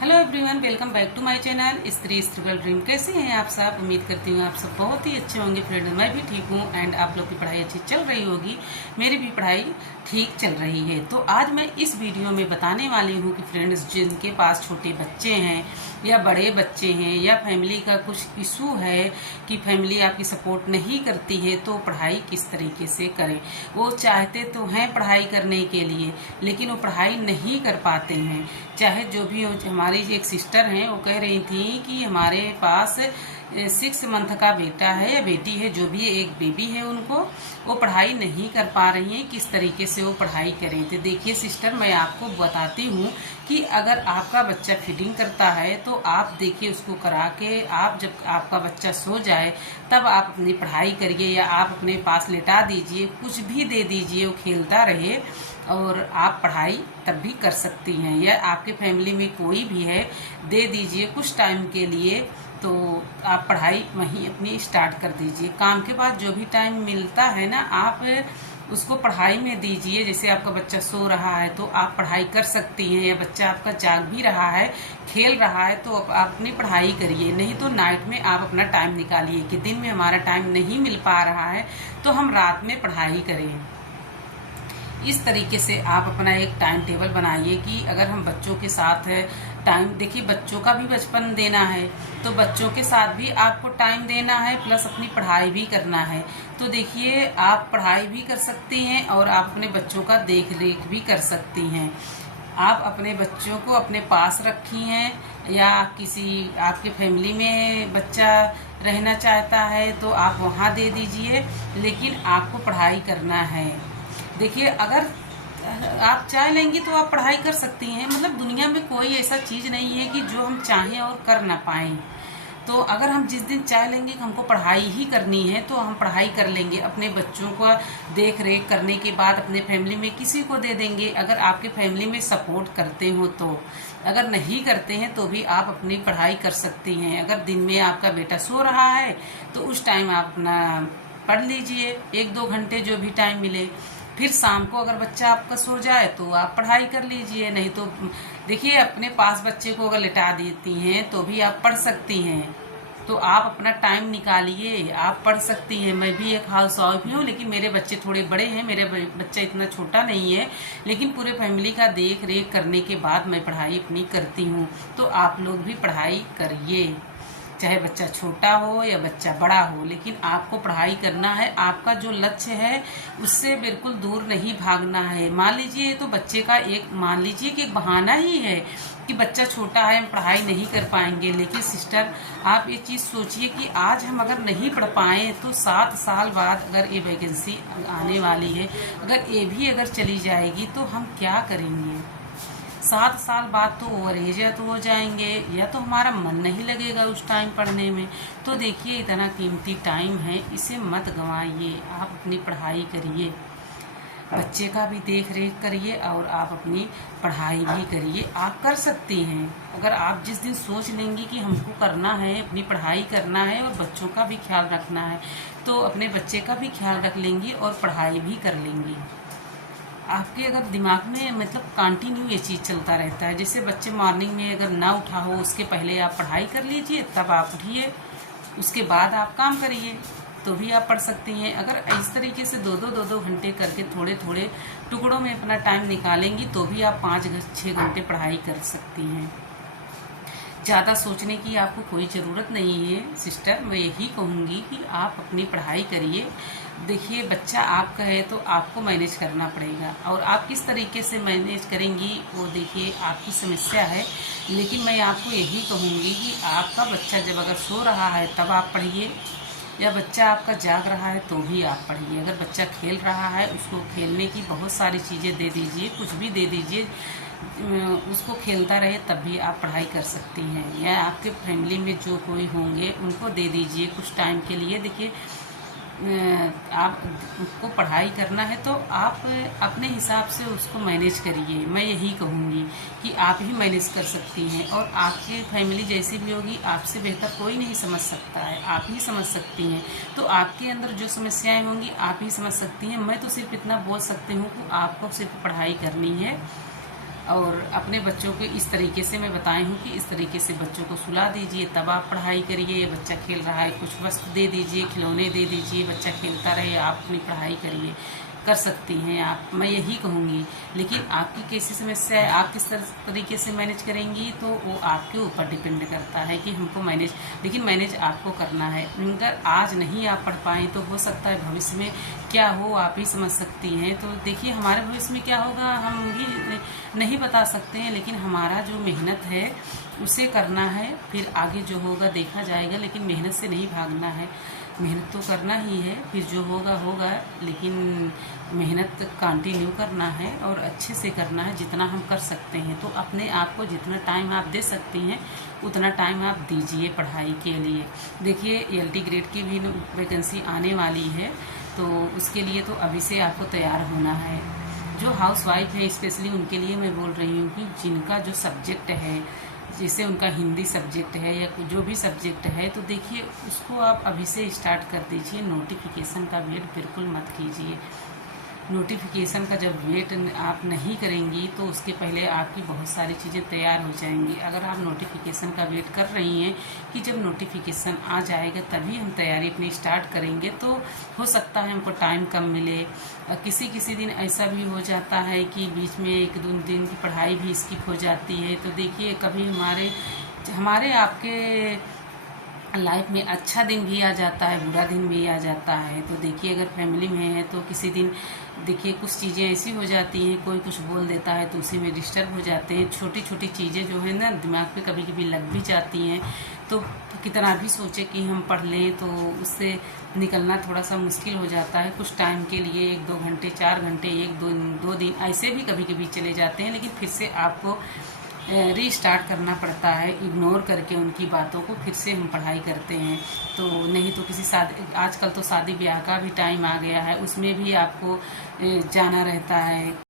Hello everyone, welcome back to my channel Stree struggle dream. कैसे हैं आप सब? उम्मीद करती हूँ आप सब बहुत ही अच्छे होंगे फ्रेंड। मैं भी ठीक हूँ एंड आप लोग की पढ़ाई अच्छी चल रही होगी। मेरी भी पढ़ाई ठीक चल रही है। तो आज मैं इस वीडियो में बताने वाली हूँ कि फ्रेंड्स, जिनके पास छोटे बच्चे हैं या बड़े बच्चे हैं या फैमिली का कुछ इशू है कि फैमिली आपकी सपोर्ट नहीं करती है, तो पढ़ाई किस तरीके से करें। वो चाहते तो हैं पढ़ाई करने के लिए, लेकिन वो पढ़ाई नहीं कर पाते हैं। चाहे जो भी हो, हमारी एक सिस्टर हैं, वो कह रही थी कि हमारे पास 6 मंथ का बेटा है या बेटी है, जो भी एक बेबी है उनको, वो पढ़ाई नहीं कर पा रही हैं। किस तरीके से वो पढ़ाई करें। तो देखिए सिस्टर, मैं आपको बताती हूँ कि अगर आपका बच्चा फीडिंग करता है तो आप देखिए उसको करा के, आप जब आपका बच्चा सो जाए तब आप अपनी पढ़ाई करिए, या आप अपने पास लेटा दीजिए, कुछ भी दे दीजिए, वो खेलता रहे और आप पढ़ाई तब भी कर सकती हैं। या आपके फैमिली में कोई भी है, दे दीजिए कुछ टाइम के लिए, तो आप पढ़ाई वहीं अपनी स्टार्ट कर दीजिए। काम के बाद जो भी टाइम मिलता है ना, आप उसको पढ़ाई में दीजिए। जैसे आपका बच्चा सो रहा है तो आप पढ़ाई कर सकती हैं, या बच्चा आपका जाग भी रहा है, खेल रहा है, तो आप अपनी पढ़ाई करिए। नहीं तो नाइट में आप अपना टाइम निकालिए कि दिन में हमारा टाइम नहीं मिल पा रहा है तो हम रात में पढ़ाई करें। इस तरीके से आप अपना एक टाइम टेबल बनाइए कि अगर हम बच्चों के साथ है टाइम, देखिए बच्चों का भी बचपन देना है, तो बच्चों के साथ भी आपको टाइम देना है, प्लस अपनी पढ़ाई भी करना है। तो देखिए आप पढ़ाई भी कर सकती हैं और आप अपने बच्चों का देख रेख भी कर सकती हैं। आप अपने बच्चों को अपने पास रखी हैं, या किसी आपके फैमिली में बच्चा रहना चाहता है तो आप वहाँ दे दीजिए, लेकिन आपको पढ़ाई करना है। देखिए अगर आप चाह लेंगी तो आप पढ़ाई कर सकती हैं। मतलब दुनिया में कोई ऐसा चीज़ नहीं है कि जो हम चाहें और कर ना पाएं। तो अगर हम जिस दिन चाह लेंगे कि हमको पढ़ाई ही करनी है तो हम पढ़ाई कर लेंगे। अपने बच्चों को देख रेख करने के बाद अपने फैमिली में किसी को दे देंगे, अगर आपके फैमिली में सपोर्ट करते हो तो। अगर नहीं करते हैं तो भी आप अपनी पढ़ाई कर सकती हैं। अगर दिन में आपका बेटा सो रहा है तो उस टाइम आप अपना पढ़ लीजिए, 1-2 घंटे जो भी टाइम मिले। फिर शाम को अगर बच्चा आपका सो जाए तो आप पढ़ाई कर लीजिए। नहीं तो देखिए अपने पास बच्चे को अगर लिटा देती हैं तो भी आप पढ़ सकती हैं। तो आप अपना टाइम निकालिए, आप पढ़ सकती हैं। मैं भी एक हाउस वाइफ हूँ, लेकिन मेरे बच्चे थोड़े बड़े हैं, मेरे बच्चा इतना छोटा नहीं है, लेकिन पूरे फैमिली का देख रेख करने के बाद मैं पढ़ाई अपनी करती हूँ। तो आप लोग भी पढ़ाई करिए, चाहे बच्चा छोटा हो या बच्चा बड़ा हो, लेकिन आपको पढ़ाई करना है। आपका जो लक्ष्य है उससे बिल्कुल दूर नहीं भागना है। मान लीजिए तो बच्चे का मान लीजिए कि एक बहाना ही है कि बच्चा छोटा है, हम पढ़ाई नहीं कर पाएंगे। लेकिन सिस्टर, आप ये चीज़ सोचिए कि आज हम अगर नहीं पढ़ पाए तो 7 साल बाद अगर ये वैकेंसी आने वाली है, अगर ये भी अगर चली जाएगी तो हम क्या करेंगे? 7 साल बाद तो ओवर एज या तो हो जाएंगे, या तो हमारा मन नहीं लगेगा उस टाइम पढ़ने में। तो देखिए इतना कीमती टाइम है, इसे मत गंवाइए। आप अपनी पढ़ाई करिए, बच्चे का भी देख रेख करिए और आप अपनी पढ़ाई भी करिए। आप कर सकती हैं। अगर आप जिस दिन सोच लेंगी कि हमको करना है, अपनी पढ़ाई करना है और बच्चों का भी ख्याल रखना है, तो अपने बच्चे का भी ख्याल रख लेंगी और पढ़ाई भी कर लेंगी। आपके अगर दिमाग में मतलब कंटिन्यू ये चीज़ चलता रहता है, जैसे बच्चे मॉर्निंग में अगर ना उठा हो, उसके पहले आप पढ़ाई कर लीजिए, तब आप उठिए, उसके बाद आप काम करिए, तो भी आप पढ़ सकती हैं। अगर इस तरीके से 2-2 घंटे करके थोड़े थोड़े टुकड़ों में अपना टाइम निकालेंगी तो भी आप 5-6 घंटे पढ़ाई कर सकती हैं। ज़्यादा सोचने की आपको कोई ज़रूरत नहीं है सिस्टर। मैं यही कहूँगी कि आप अपनी पढ़ाई करिए। देखिए बच्चा आपका है तो आपको मैनेज करना पड़ेगा, और आप किस तरीके से मैनेज करेंगी वो देखिए आपकी समस्या है। लेकिन मैं आपको यही कहूँगी कि आपका बच्चा जब अगर सो रहा है तब आप पढ़िए, या बच्चा आपका जाग रहा है तो भी आप पढ़िए। अगर बच्चा खेल रहा है, उसको खेलने की बहुत सारी चीज़ें दे दीजिए, कुछ भी दे दीजिए, उसको खेलता रहे, तब भी आप पढ़ाई कर सकती हैं। या आपके फैमिली में जो कोई होंगे उनको दे दीजिए कुछ टाइम के लिए। देखिए आपको पढ़ाई करना है तो आप अपने हिसाब से उसको मैनेज करिए। मैं यही कहूँगी कि आप ही मैनेज कर सकती हैं, और आपकी फैमिली जैसी भी होगी आपसे बेहतर कोई नहीं समझ सकता है, आप ही समझ सकती हैं। तो आपके अंदर जो समस्याएं होंगी आप ही समझ सकती हैं। मैं तो सिर्फ इतना बोल सकती हूँ कि आपको सिर्फ पढ़ाई करनी है और अपने बच्चों को इस तरीके से मैं बताई हूँ कि इस तरीके से बच्चों को सुला दीजिए, तब आप पढ़ाई करिए। बच्चा खेल रहा है, कुछ वस्तु दे दीजिए, खिलौने दे दीजिए, बच्चा खेलता रहे, आप अपनी पढ़ाई करिए, कर सकती हैं आप, मैं यही कहूँगी। लेकिन आपकी कैसी समस्या है, आप किस तरीके से मैनेज करेंगी, तो वो आपके ऊपर डिपेंड करता है कि हमको मैनेज, लेकिन मैनेज आपको करना है। अगर आज नहीं आप पढ़ पाएँ तो हो सकता है भविष्य में क्या हो आप ही समझ सकती हैं। तो देखिए हमारे भविष्य में क्या होगा हम भी नहीं बता सकते हैं, लेकिन हमारा जो मेहनत है उसे करना है, फिर आगे जो होगा देखा जाएगा। लेकिन मेहनत से नहीं भागना है, मेहनत तो करना ही है, फिर जो होगा होगा, लेकिन मेहनत कंटिन्यू करना है और अच्छे से करना है जितना हम कर सकते हैं। तो अपने आप को जितना टाइम आप दे सकती हैं उतना टाइम आप दीजिए पढ़ाई के लिए। देखिए ELT ग्रेड की भी वैकेंसी आने वाली है, तो उसके लिए तो अभी से आपको तैयार होना है। जो हाउस वाइफ है स्पेशली उनके लिए मैं बोल रही हूँ कि जिनका जो सब्जेक्ट है, जैसे उनका हिंदी सब्जेक्ट है या जो भी सब्जेक्ट है, तो देखिए उसको आप अभी से स्टार्ट कर दीजिए। नोटिफिकेशन का वेट बिल्कुल मत कीजिए। नोटिफिकेशन का जब वेट आप नहीं करेंगी तो उसके पहले आपकी बहुत सारी चीज़ें तैयार हो जाएंगी। अगर आप नोटिफिकेशन का वेट कर रही हैं कि जब नोटिफिकेशन आ जाएगा तभी हम तैयारी अपनी स्टार्ट करेंगे, तो हो सकता है हमको टाइम कम मिले। किसी दिन ऐसा भी हो जाता है कि बीच में 1-2 दिन की पढ़ाई भी स्किप हो जाती है। तो देखिए कभी हमारे आपके लाइफ में अच्छा दिन भी आ जाता है, बुरा दिन भी आ जाता है। तो देखिए अगर फैमिली में है तो किसी दिन देखिए कुछ चीज़ें ऐसी हो जाती हैं, कोई कुछ बोल देता है तो उसी में डिस्टर्ब हो जाते हैं। छोटी छोटी चीज़ें जो है ना दिमाग पे कभी कभी लग भी जाती हैं। तो कितना भी सोचे कि हम पढ़ लें तो उससे निकलना थोड़ा सा मुश्किल हो जाता है। कुछ टाइम के लिए 1-2 घंटे, 4 घंटे, 1-2 दिन ऐसे भी कभी कभी चले जाते हैं, लेकिन फिर से आपको रीस्टार्ट करना पड़ता है। इग्नोर करके उनकी बातों को फिर से हम पढ़ाई करते हैं। तो नहीं तो आजकल तो शादी ब्याह का भी टाइम आ गया है, उसमें भी आपको जाना रहता है।